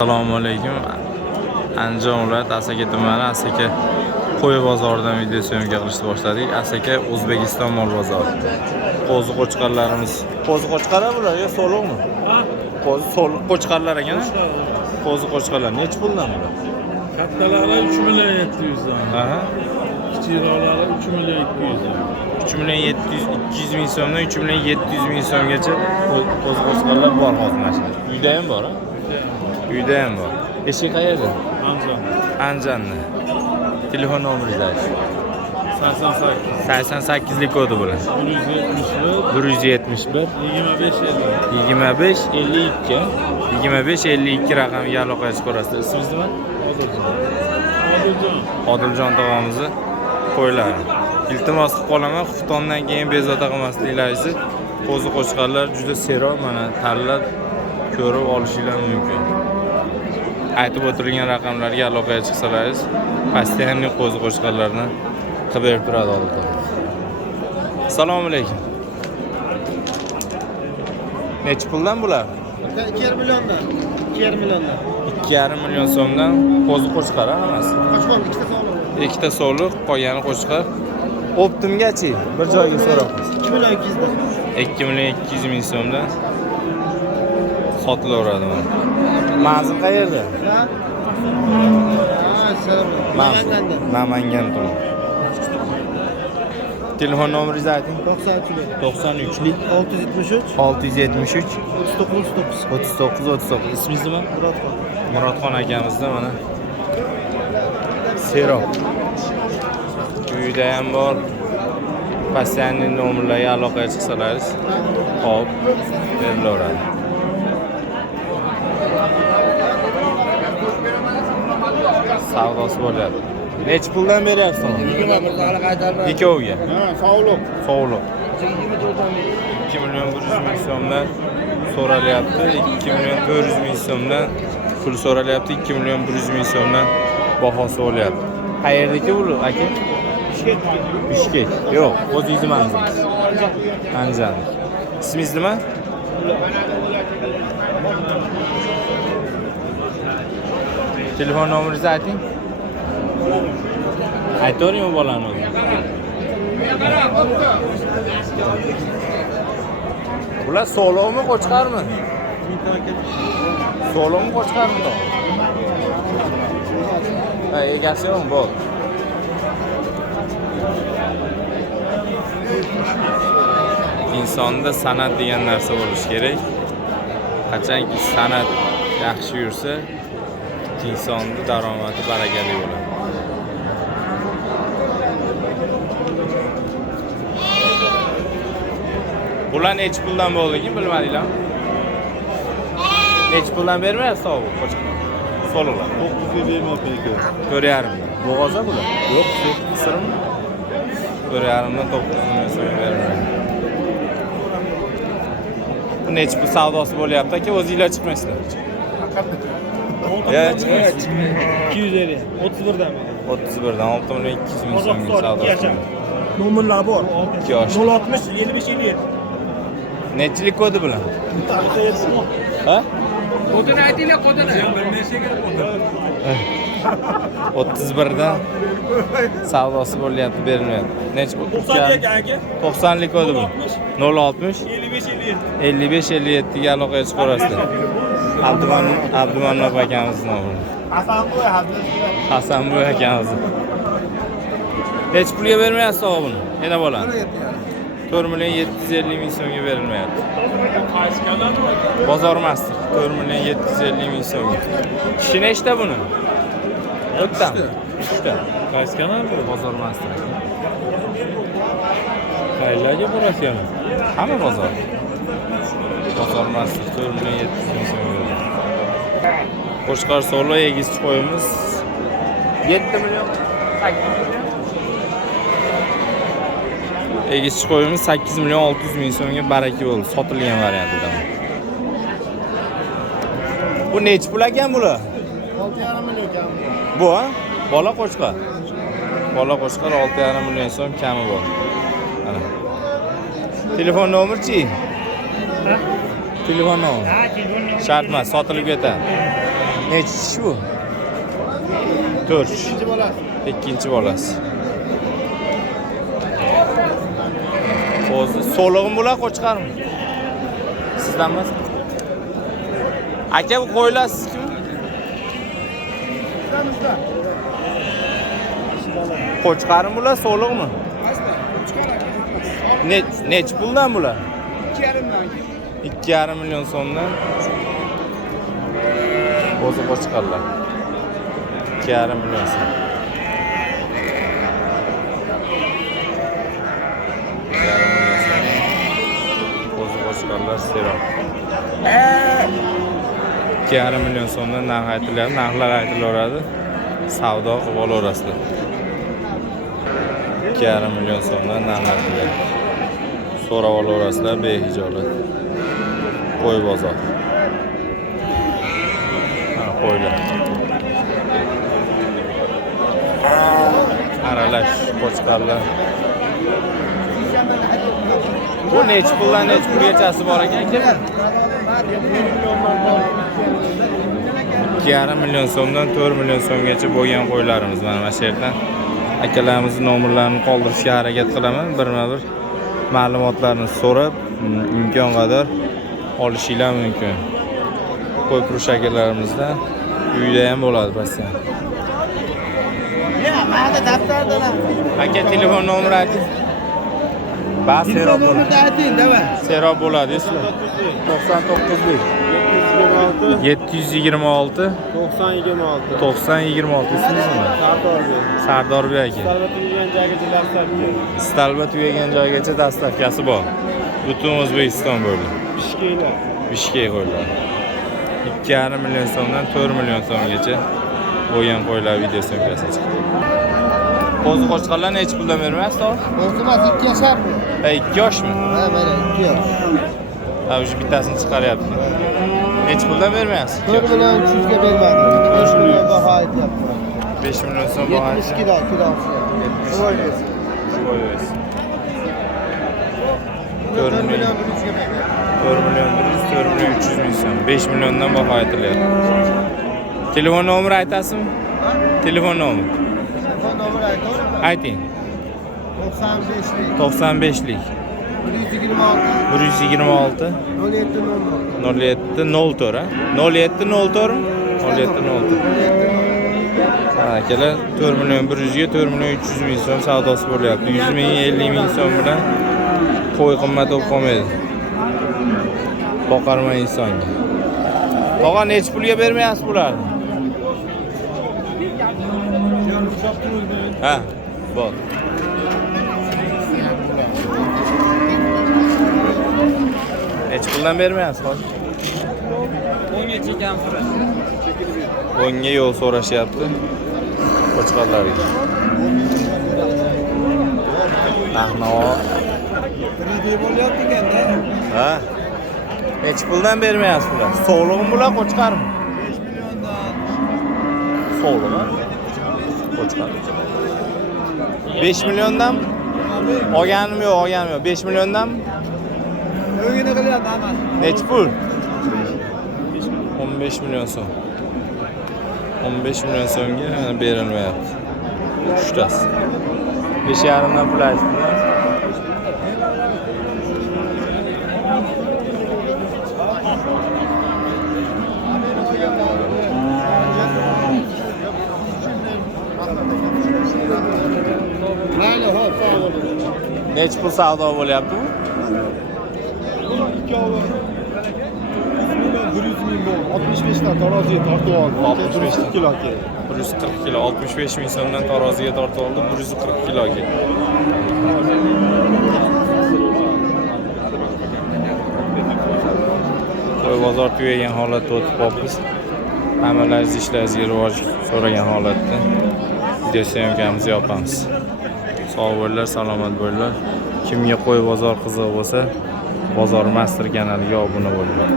Assalomu alaykum. Andijon viloyati Asaka tumani Asaka qo'y bozoridan video syomka qilishni boshladik. Asaka O'zbekiston mol bozori. Qo'zi qo'chqarlarimiz. Qo'zi qo'chqarlar bular yo so'liqmi? Qo'zi so'liq qo'chqarlar ekan. Qo'zi qo'chqarlar necha puldan bular? Kattalari 3 million 700 dan. Aha. Kichikroqlari 3 million 200 dan. 3 million 200 ming so'mdan 3 million 700 ming so'mgacha qo'zi qo'chqarlar bor hozir mana shu. Uyda ham bor, ha? Uyda ham bor. Eshik qayerda? Andijon. Andijonda. Telefon nomeringizni ayting. 88 88lik kodi bilan. 171 171 25 52 raqamiga aloqa qilib ko'rasiz. Ismingiz nima? Odiljon tog'amizni qo'ylari. Iltimos qilib qolaman, xuftondan keyin bezovta qilmasliklaringizni. Qo'zi qo'chqarlar juda seroq, mana tanlab ko'rib olishingiz mumkin. Aytib o'tirilgan raqamlarga aloqaga chiqsalaringiz, postoyanniy qo'zi qo'chqarlarni qilib berib turadi Odiljon. Assalomu alaykum. Necha puldan bular? 2,5 milliondan. 2,5 milliondan. 2,5 million so'mdan qo'zi qo'chqar hammasi. Qo'chqor ikkita sog'liq. Ikkita so'liq, qolgani qo'chqar. Optimgachi bir joyga so'rab. 2 million 200 dan. 2 million 200 ming so'mdan sotilaveradi mana. Manzil qayerda? Manzil Namangan tuman. Telefon nomeringizni ayting. 93lik 673 673 39 Ismingiz nima? Murodxon. Murodxon akamizda mana seroq. Uyda ham bor. Postoyanniy nomerlarga aloqaga chiqsalaringiz, hop, berilaveradi. Savdosi bo'lyapti. Necha puldan beryapsiz? 2 Sog'liq. So'liq. 2 million 100 ming so'mdan so'ralyapti. 2 million 400 ming so'mdan pul so'ralyapti. 2 million 100 ming so'mdan bahosi bo'lyapti. Qayerdaki bu aka? Bishkek. Yo'q, o'zingiz manzilingiz. Andijon. Ismingiz nima? Telefon nomeringizni ayting. Aytavering bolani o'zi. Bular so'liqmi, qo'chqarmi? So'liqmi, qo'chqarmi? Ha, egasi yo'qmi? Bor. Insonda san'at degan narsa bo'lishi kerak. Qachonki san'at yaxshi yursa, insonning daromadi barakali bo'ladi. Bular necha puldan bo'ldiki, bilmadinglar? Necha puldan bermayapsiz bu qo'chqar? So'liqlar. 900 ga bermayapman aka. 4,5. Bo'g'oza bular? Yo'q, sirmi? 4,5dan 900 ming so'm bermayapti. Bu necha pul savdosi bo'lyapti aka, o'zingizlar chiqmaysizlar. Ya, 250. 31 dan. 31 dan 6 million 200 ming so'mga savdosi. Nomerlar bor. 2 yosh. 060 55 57. Nechilik kodi bilan? Ha? Kodini aytinglar, kodini. 31 dan savdosi bo'lyapti, berilmayapti. Necha pul? 90 lik kodi bilan. 060 55 57 ga aloqaga chiqarasizlar. Abdumannob akamizning nomeri. Hasanboy akamiz. Necha pulga bermayapsiz buni? Yana bo'ladi. 4 million 750 ming so'mga berilmayapti. Bozor master 4 million 750 ming so'mga. Kishi nechta buni? To'rttami? 3ta. Qaysi kanal bu? Bozor master. Qayerlarga borasiz yana? Hamma bozor. Bozor master 4 million 700 ming so'mga. Qo'chqar so'liq egizchi qo'yimiz 7 million 8 million. Egizchi qo'yimiz 8 million 600 ming so'mga baraka bo'ldi, sotilgan variantida. Bu necha pul ekan bular? 6,5 million kam. Bu ha? Bola qo'chqar. Bola qo'chqar 6,5 million so'm kami bor. Mana. Telefon nomeri-chi? Telefon nomeri. Shart emas, sotilib ketadi. Nechi ish bu? 4. İkinci balası. Ikkinchi bolasi. O'zi so'lig'im bular qo'chqarmi? Sizdan emas? Aka bu qo'ylar sizmi? Qo'chqarmi bular, so'lig'mi? Nech puldan bular? 2,5 million so'mdan. O'zi qo'chqarlar. 2,5 million so'm. O'zi qo'chqarlar seroq. 2,5 million so'mdan narx aytilyapti. Narxlar aytilaveradi. Savdo qilib olaverasizlar. 2,5 million so'mdan narx aytilyapti. So'rab olaverasizlar behijolat. Qo'y bozor. Mana qo'ylar. Aralash qo'chqarlar. Bu nechi puldan nechi pulgachasi bor ekan aka? 2,5 million so'mdan 4 million so'mgacha bo'lgan qo'ylarimiz mana bu yerdan. Akalarimizni nomerlarini qoldirishga harakat qilaman. Birma-bir ma'lumotlarni so'rab, imkon qadar olishinglar mumkin. Qo'y purush akalarimizda uyda ham bo'ladi pasdan. Mana daftarda. Aka telefon nomeri ayting. Bas serob bo'ladi. Ayting, davay. Serob bo'ladi, esla. 99lik. 726 90-26. 90-26 ismingiz nima? Sardorbek aka. Istalba tugagan joygacha dastavkasi bor. Butun O'zbekiston bo'ldi. Bishkek qo'ylar. 2,5 million so'mdan 4 million so'mgacha bo'lgan qo'ylar video syomkasi chiqdi. Qo'zi qo'chqarlar necha puldan bermayapsiz? O'zimiz 2 yashar bu. 2 yoshmi? Ha, mana 2 yosh. Ha, o'sha bittasini chiqaryapti. Necha puldan bermayapsiz? 4 million 300 ga bermadim. 5 million baho aytyapman. 5 million so'm baho. 70 kilo kilosi. Sho'ylaysiz. 4 million 100 ga bermadim. 4 million 100, 4 million 300 ming so'm. 5 milliondan baho aytilyapti. Telefon nomeri aytasizmi? Telefon nomeri. Telefon nomeri aytaverman. Ayting. 95lik 95lik 126 126 07 07 04 ha? 07 04 mi? 07 04. Akalar 4 million 100 ga 4 million 300 ming so'm savdosi bo'lyapti. 100 ming 50 ming so'm bilan qo'y qimmat bo'lib qolmaydi. Boqarman insonga. Tog'a necha pulga bermayapsiz bularni? Ha, bor. Necha puldan bermayapsiz hozir? 10ga chekam so'rash. 10ga yo'l so'rashyapti. Qo'chqarlarga. Nahno. Video bo'lyapti ekanda. Ha. Necha puldan bermayapsiz bular? Sog'lig'im bular qo'chqarmi? 5 milliondan. Sog'lig'im. Qo'chqar. 5 milliondan olganim yo'q. 5 milliondan O'yini qilyapti amal. necha pul? 15 million so'm. 15 million so'mga berilmayapti. Uchtasi. 5,5 dan pul aytibdi. Mayli, ho'p, sog' bo'ling. Necha pul savdo bo'lyapti bu? 100 ming bo'ldi. 65 dan taroziga tortib oldi. 65 dan. kilo kerak. 140 kilo, 65 ming so'mdan taroziga tortib oldi, 140 kiloga. Qo'y bozor tugagan holatda o'tib qolibmiz. Hammalaringiz ishlaringizga rivoj so'ragan holatda video syomkamizni yopamiz. Sog' bo'linglar, salomat bo'linglar. Kimga qo'y bozor qiziq bo'lsa, Bozor Master kanaliga obuna bo'linglar.